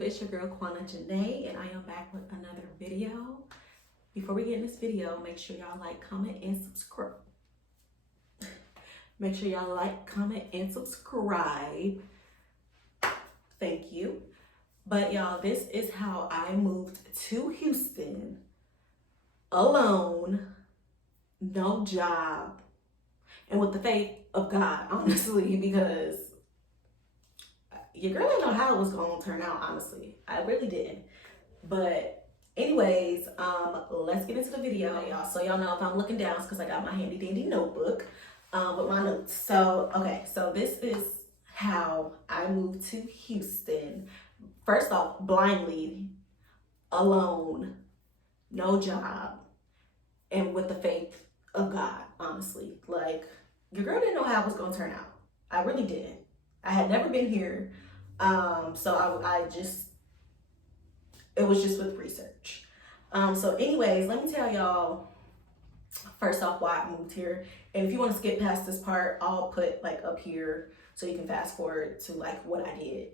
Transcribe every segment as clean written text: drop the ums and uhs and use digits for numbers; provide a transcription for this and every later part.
YouTube? It's your girl quana.jena, and I am back with another video. Before we get in this video, make sure y'all like, comment, and subscribe. Make sure y'all like, comment, and subscribe. Thank you. But y'all, this is how I moved to Houston alone, no job, and with the faith of God, honestly, because your girl didn't know how it was gonna turn out, honestly. I really didn't. But anyways, let's get into the video, y'all. So y'all know if I'm looking down, it's because I got my handy dandy notebook with my notes. So, okay, so this is how I moved to Houston. First off, blindly, alone, no job, and with the faith of God, honestly. Like, your girl didn't know how it was gonna turn out. I really didn't. I had never been here, so I just, it was just with research. So anyways, let me tell y'all first off why I moved here. And if you want to skip past this part, I'll put like up here so you can fast forward to like what I did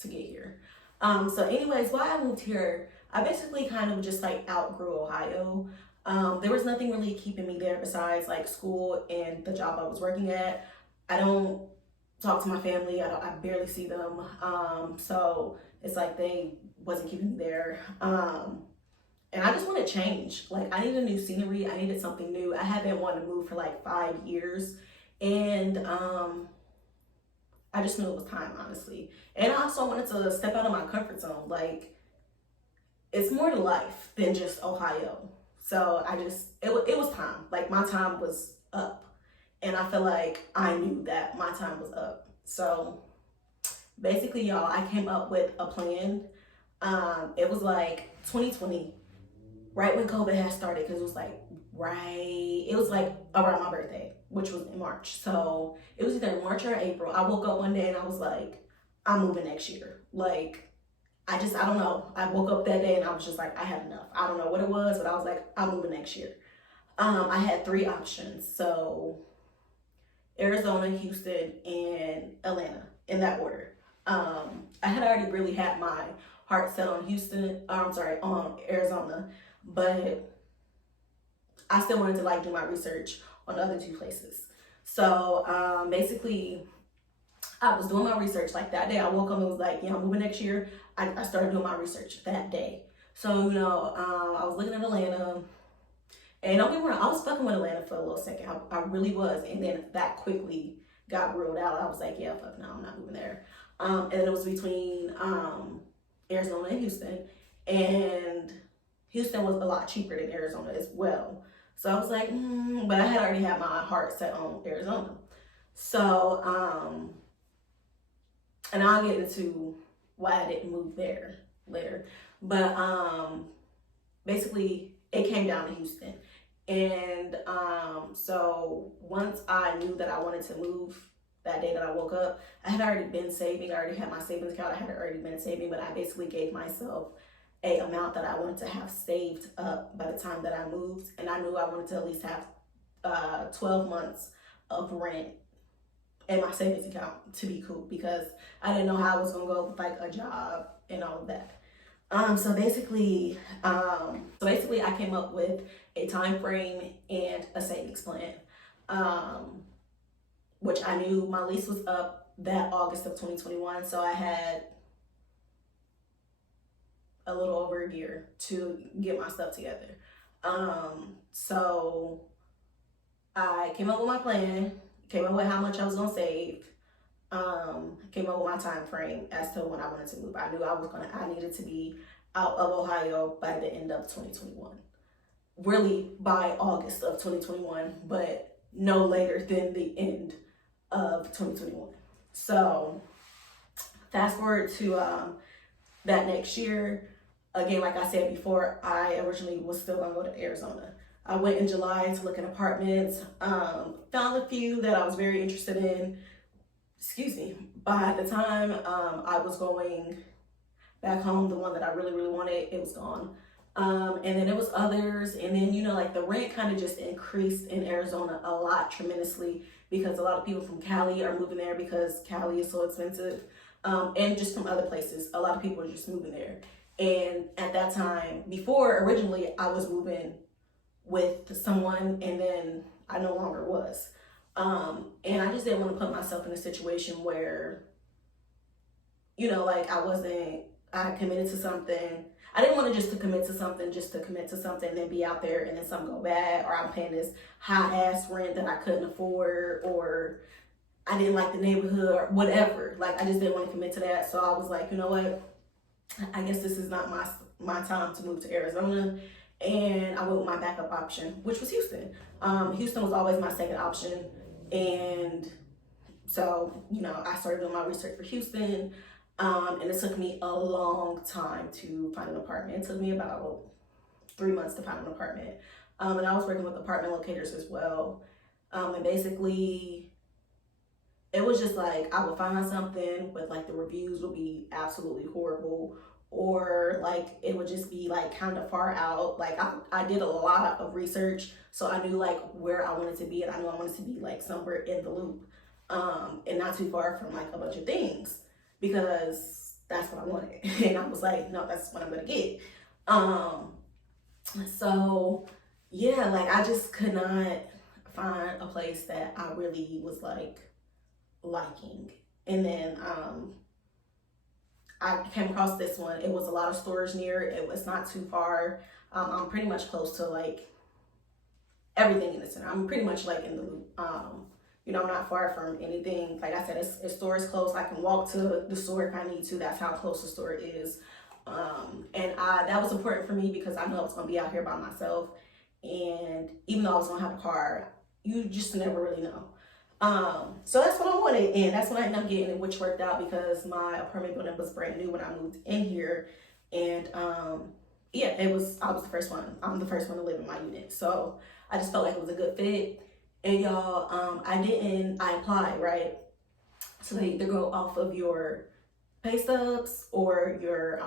to get here. So anyways, why I moved here, I basically kind of just like outgrew Ohio. There was nothing really keeping me there besides like school and the job I was working at. I don't talk to my family. I barely see them. So it's like they wasn't keeping me there. And I just want to change. Like, I needed a new scenery. I needed something new. I had been wanting to move for like 5 years. And I just knew it was time, honestly. And I also wanted to step out of my comfort zone. Like, it's more to life than just Ohio. So it was time. Like, my time was up. And I feel like I knew that my time was up. So basically, y'all, I came up with a plan. It was like 2020, right when COVID had started, because it was like around my birthday, which was in March. So it was either March or April. I woke up one day and I was like, I'm moving next year. Like, I don't know. I woke up that day and I was just like, I had enough. I don't know what it was, but I was like, I'm moving next year. I had 3 options. So Arizona, Houston, and Atlanta, in that order. I had already really had my heart set on on Arizona, but I still wanted to like do my research on the other 2 places. So basically, I was doing my research like that day. I woke up and was like, I'm moving next year. I started doing my research that day. So, I was looking at Atlanta. And don't get me wrong, I was fucking with Atlanta for a little second. I really was. And then that quickly got ruled out. I was like, yeah, fuck no, I'm not moving there. And then it was between Arizona and Houston. And Houston was a lot cheaper than Arizona as well. So I was like, but I had already had my heart set on Arizona. So, and I'll get into why I didn't move there later. But basically, it came down to Houston. And so once I knew that I wanted to move that day that I woke up, I had already been saving. I already had my savings account. I had already been saving, but I basically gave myself a amount that I wanted to have saved up by the time that I moved. And I knew I wanted to at least have 12 months of rent in my savings account to be cool, because I didn't know how I was gonna go with like a job and all of that. So basically, I came up with a time frame and a savings plan, which I knew my lease was up that August of 2021. So I had a little over a year to get my stuff together. So I came up with my plan, came up with how much I was gonna save, came up with my time frame as to when I wanted to move. I knew I needed to be out of Ohio by the end of 2021. Really by August of 2021, but no later than the end of 2021. So fast forward to that next year. Again, like I said before, I originally was still gonna go to Arizona. I went in July to look at apartments, found a few that I was very interested in. Excuse me. By the time I was going back home, the one that I really, really wanted, it was gone. And then there was others. And then, like the rent kind of just increased in Arizona a lot tremendously, because a lot of people from Cali are moving there because Cali is so expensive. and just from other places. A lot of people are just moving there. And at that time, before originally I was moving with someone, and then I no longer was. And I just didn't want to put myself in a situation where, like I committed to something. I didn't want to just to commit to something, just to commit to something and then be out there and then something go bad, or I'm paying this high ass rent that I couldn't afford, or I didn't like the neighborhood or whatever. Like, I just didn't want to commit to that. So I was like, you know what? I guess this is not my time to move to Arizona. And I went with my backup option, which was Houston. Houston was always my second option. And so, I started doing my research for Houston. And it took me a long time to find an apartment. It took me about 3 months to find an apartment. And I was working with apartment locators as well. And basically, it was just like I would find something, but like the reviews would be absolutely horrible, or like it would just be like kind of far out. Like I did a lot of research, so I knew like where I wanted to be, and I knew I wanted to be like somewhere in the loop, and not too far from like a bunch of things, because that's what I wanted. And I was like, no, that's what I'm gonna get. So yeah, like I just could not find a place that I really was like liking. And then I came across this one. It was a lot of storage near. It was not too far. I'm pretty much close to like everything in the center. I'm pretty much like in the loop. I'm not far from anything. Like I said, it's store is close. I can walk to the store if I need to. That's how close the store is. And that was important for me because I knew I was gonna be out here by myself. And even though I was gonna have a car, you just never really know. So that's what I wanted, and that's what I ended up getting, which worked out because my apartment building was brand new when I moved in here. And yeah, I was the first one. I'm the first one to live in my unit. So I just felt like it was a good fit. And y'all, I applied, right? So they either go off of your pay stubs or your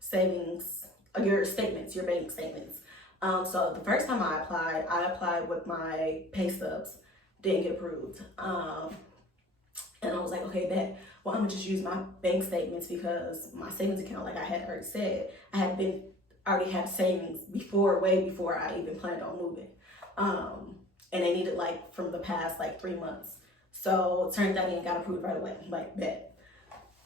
savings, your statements, your bank statements. So the first time I applied with my pay stubs, didn't get approved. And I was like, okay, I'm gonna just use my bank statements, because my savings account, like I had already said, I already had savings way before I even planned on moving. And they needed like from the past like 3 months. So it turned out and got approved right away, like that.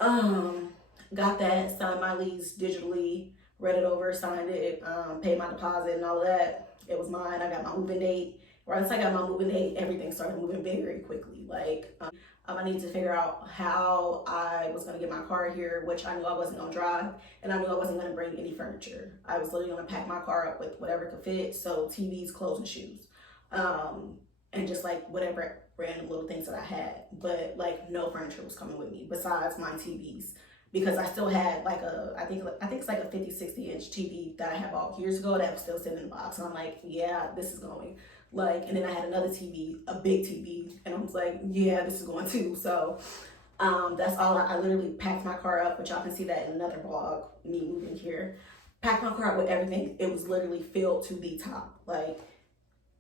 Got that, signed my lease digitally, read it over, signed it, paid my deposit and all of that. It was mine. I got my moving date. Once I got my moving date, everything started moving very, very quickly. Like, I needed to figure out how I was gonna get my car here, which I knew I wasn't gonna drive, and I knew I wasn't gonna bring any furniture. I was literally gonna pack my car up with whatever could fit, so TVs, clothes, and shoes. And just like whatever random little things that I had, but like no furniture was coming with me besides my TVs, because I still had like I think it's like a 50-60 inch TV that I had bought years ago that was still sitting in the box. And I'm like, yeah, this is going. Like, and then I had another TV, a big TV, and I was like, yeah, this is going too. So that's all. I literally packed my car up, which y'all can see that in another vlog, me moving here. Packed my car up with everything. It was literally filled to the top. Like,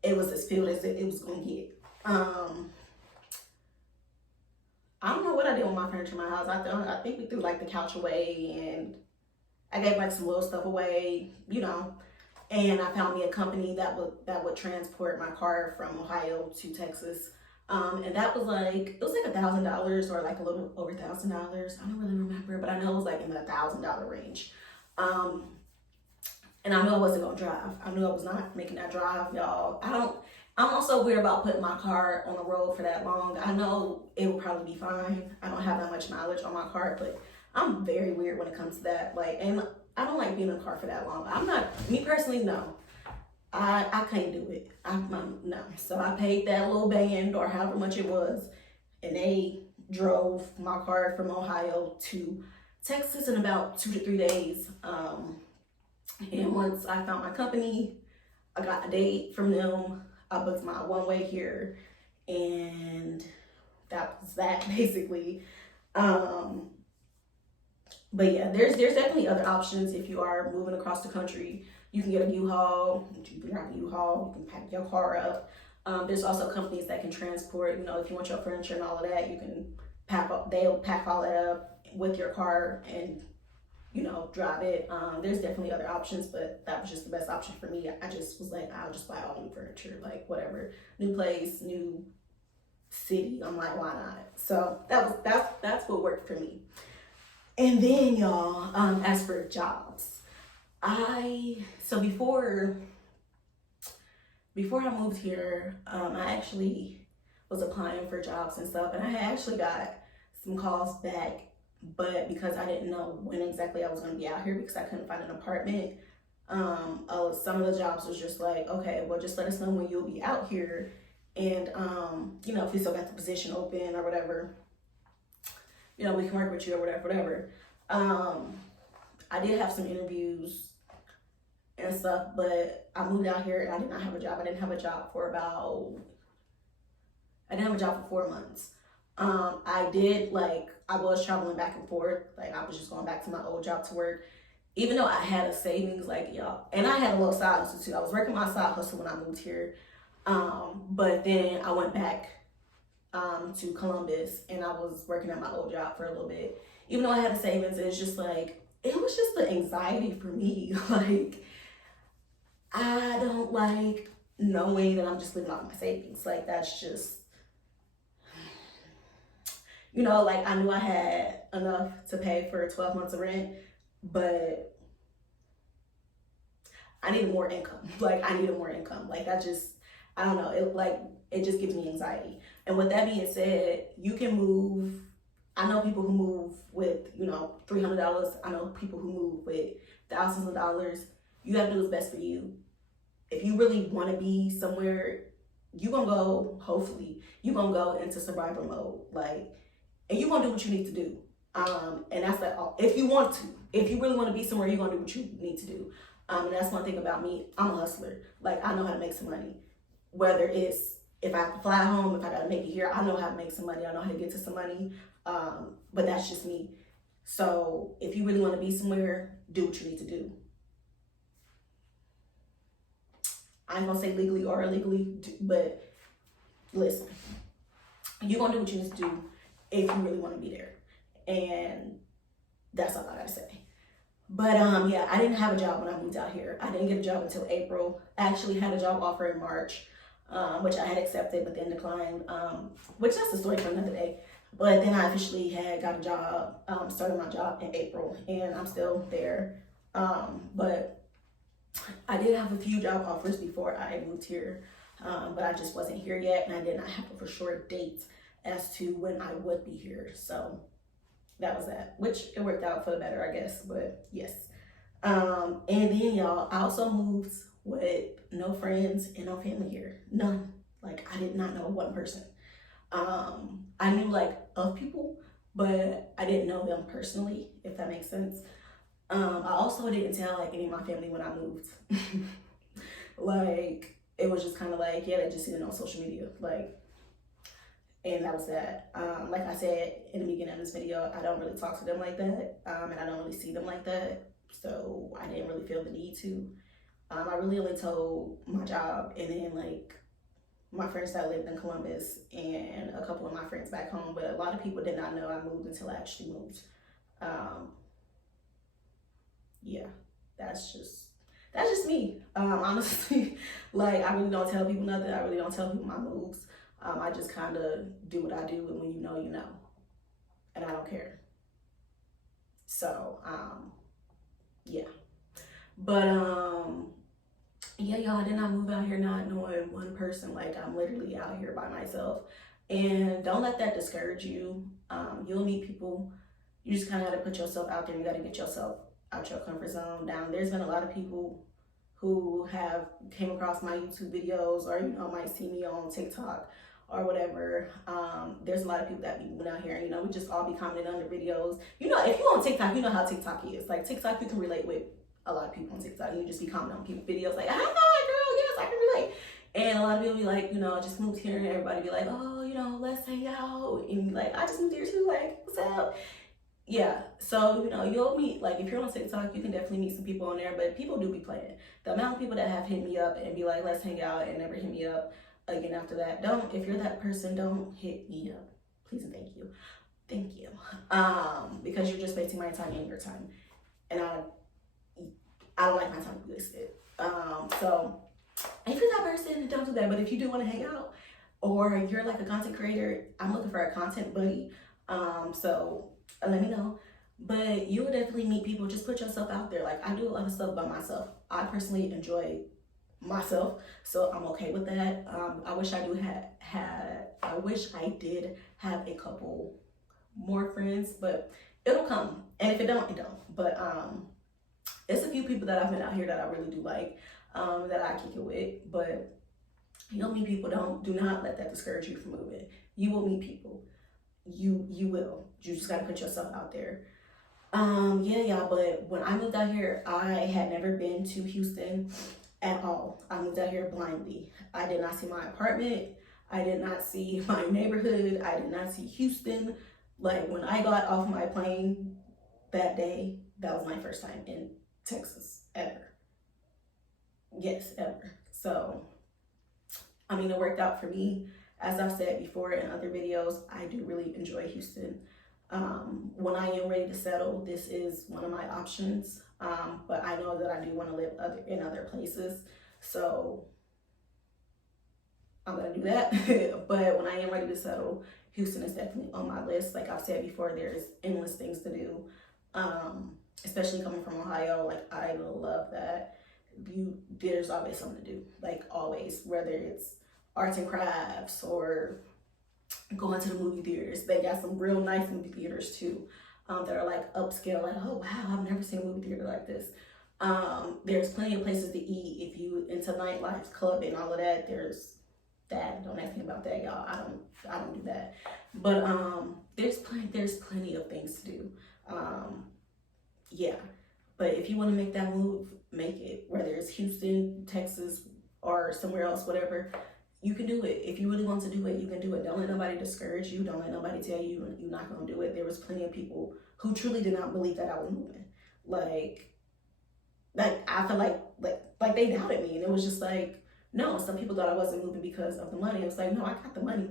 it was as filled as it was gonna get. I don't know what I did with my furniture in my house. I think we threw like the couch away, and I gave like some little stuff away, And I found me a company that would transport my car from Ohio to Texas. And that was like, it was like $1,000 or like a little over $1,000. I don't really remember, but I know it was like in the $1,000 range. And I knew I wasn't gonna drive. I knew I was not making that drive, y'all. I'm also weird about putting my car on the road for that long. I know it will probably be fine. I don't have that much mileage on my car, but I'm very weird when it comes to that. Like, and I don't like being in a car for that long. Me personally, no. I can't do it. No. So I paid that little band or however much it was, and they drove my car from Ohio to Texas in about 2 to 3 days. And once I found my company, I got a date from them. I booked my one-way here, and that was that basically. But yeah, there's definitely other options if you are moving across the country. You can get a U-Haul, you can drive a U-Haul, you can pack your car up. There's also companies that can transport, if you want your furniture and all of that, you can they'll pack all that up with your car and, you know, drive it. There's definitely other options, but that was just the best option for me. I just was like, I'll just buy all new furniture, like whatever, new place, new city. I'm like, why not? So that's what worked for me. And then y'all, as for jobs, so before I moved here, I actually was applying for jobs and stuff, and I actually got some calls back, but because I didn't know when exactly I was going to be out here because I couldn't find an apartment, some of the jobs was just like, okay, well, just let us know when you'll be out here, and you know, if you still got the position open or whatever, you know, we can work with you or whatever. I did have some interviews and stuff, but I moved out here and I did not have a job. I didn't have a job for 4 months. I was traveling back and forth. Like, I was just going back to my old job to work, even though I had a savings, like, y'all, and I had a little side hustle too. I was working my side hustle when I moved here. But then I went back to Columbus and I was working at my old job for a little bit. Even though I had a savings, it's just like, it was just the anxiety for me. Like, I don't like knowing that I'm just living off my savings. Like, that's just, you know, like, I knew I had enough to pay for 12 months of rent, but I needed more income. Like, I needed more income. Like, I don't know. It just gives me anxiety. And with that being said, you can move. I know people who move with, you know, $300. I know people who move with thousands of dollars. You have to do what's best for you. If you really want to be somewhere, hopefully, you're going to go into survival mode. Like, and you're going to do what you need to do. And that's like, if you want to. If you really want to be somewhere, you're going to do what you need to do. And that's one thing about me. I'm a hustler. Like, I know how to make some money. Whether it's, if I have to fly home, if I got to make it here, I know how to make some money. I know how to get to some money. But that's just me. So if you really want to be somewhere, do what you need to do. I ain't gonna say legally or illegally, but listen, you're gonna do what you need to do if you really want to be there. And that's all I gotta say. But yeah, I didn't have a job when I moved out here. I didn't get a job until April. I actually had a job offer in March, which I had accepted but then declined, which that's the story for another day. But then I officially had got a job, started my job in April, and I'm still there. But I did have a few job offers before I moved here, but I just wasn't here yet, and I did not have a for sure date as to when I would be here. So that was that, which it worked out for the better, I guess, but yes. And then, y'all, I also moved with no friends and no family here. None. Like, I did not know one person. I knew, like, of people, but I didn't know them personally, if that makes sense. I also didn't tell, like, any of my family when I moved. Like, it was just kind of like, yeah, they just seen it on social media. Like, and that was that. Like I said in the beginning of this video, I don't really talk to them like that, and I don't really see them like that, so I didn't really feel the need to. I really only told my job and then, like, my friends that lived in Columbus and a couple of my friends back home, but a lot of people did not know I moved until I actually moved. Yeah, that's just me. Honestly, like, I really don't tell people nothing. I really don't tell people my moves. I just kind of do what I do, and when you know, you know, and I don't care. So, yeah. But, yeah, y'all, I did not move out here not knowing one person. Like, I'm literally out here by myself. And don't let that discourage you. You'll meet people. You just kind of got to put yourself out there. You got to get yourself out your comfort zone down. There's been a lot of people who have came across my YouTube videos or, you know, might see me on TikTok or whatever. There's a lot of people that be moving out here, and, you know, we just all be commenting under videos. You know, if you're on TikTok, you know how TikTok is. Like, TikTok, you can relate with a lot of people on TikTok. You just be commenting on people's videos like, hi, girl, yes, I can relate. And a lot of people be like, you know, I just moved here, and everybody be like, oh, you know, let's hang out. And like, I just moved here too, like, what's up? Yeah, so, you know, you'll meet, like, if you're on TikTok, you can definitely meet some people on there, but people do be playing. The amount of people that have hit me up and be like, let's hang out, and never hit me up again after that. If you're that person, don't hit me up. Please and thank you. Thank you. Because you're just wasting my time and your time. And I don't like my time to be wasted. So if you're that person, don't do that. But if you do want to hang out, or you're like a content creator, I'm looking for a content buddy. So let me know. But you will definitely meet people. Just put yourself out there. Like, I do a lot of stuff by myself. I personally enjoy myself, so I'm okay with that. I wish I wish I did have a couple more friends, but it'll come. And if it don't, it don't. But it's a few people that I've met out here that I really do like, that I kick it with. But you'll meet people. Do not let that discourage you from moving. You will meet people. You will. You just gotta put yourself out there. Yeah, y'all. But when I moved out here, I had never been to Houston at all. I moved out here blindly. I did not see my apartment. I did not see my neighborhood. I did not see Houston. Like, when I got off my plane that day, that was my first time in Texas ever. Yes, ever. So, I mean, it worked out for me. As I've said before in other videos, I do really enjoy Houston. When I am ready to settle, this is one of my options. But I know that I do want to live in other places. So I'm going to do that. But when I am ready to settle, Houston is definitely on my list. Like I've said before, there's endless things to do. Especially coming from Ohio, like, I love that. There's always something to do, like, always, whether it's arts and crafts or going to the movie theaters. They got some real nice movie theaters too, that are like upscale. Like, oh wow, I've never seen a movie theater like this. There's plenty of places to eat if you into nightlife, club, and all of that. There's that. Don't ask me about that, y'all. I don't do that. But there's plenty of things to do. Yeah. But if you want to make that move, make it. Whether it's Houston, Texas, or somewhere else, whatever, you can do it. If you really want to do it, you can do it. Don't let nobody discourage you. Don't let nobody tell you you're not going to do it. There was plenty of people who truly did not believe that I was moving. Like I feel like they doubted me. And it was just like, no, some people thought I wasn't moving because of the money. It was like, no, I got the money.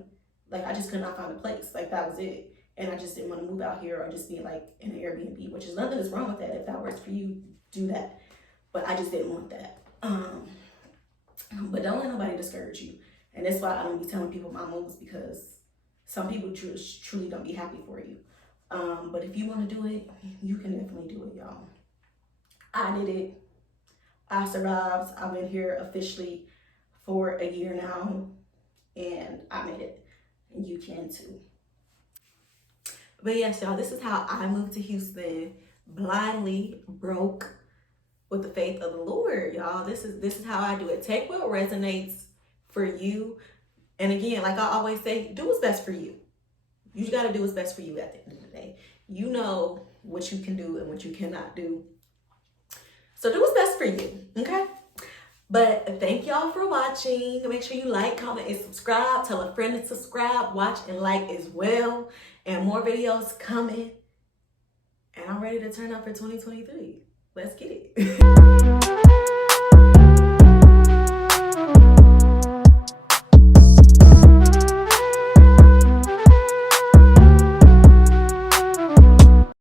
Like, I just could not find a place. Like, that was it. And I just didn't want to move out here or just be like in an Airbnb, which is nothing is wrong with that. If that works for you, do that. But I just didn't want that. But don't let nobody discourage you. And that's why I don't be telling people my moves, because some people truly don't be happy for you. But if you want to do it, you can definitely do it, y'all. I did it. I survived. I've been here officially for a year now, and I made it. And you can too. But yes, y'all, this is how I moved to Houston, blindly, broke, with the faith of the Lord, y'all. This is how I do it. Take what resonates for you. And again, like I always say, do what's best for you. You got to do what's best for you at the end of the day. You know what you can do and what you cannot do. So do what's best for you, okay? But thank y'all for watching. Make sure you like, comment, and subscribe. Tell a friend to subscribe, watch, and like as well. And more videos coming. And I'm ready to turn up for 2023. Let's get it.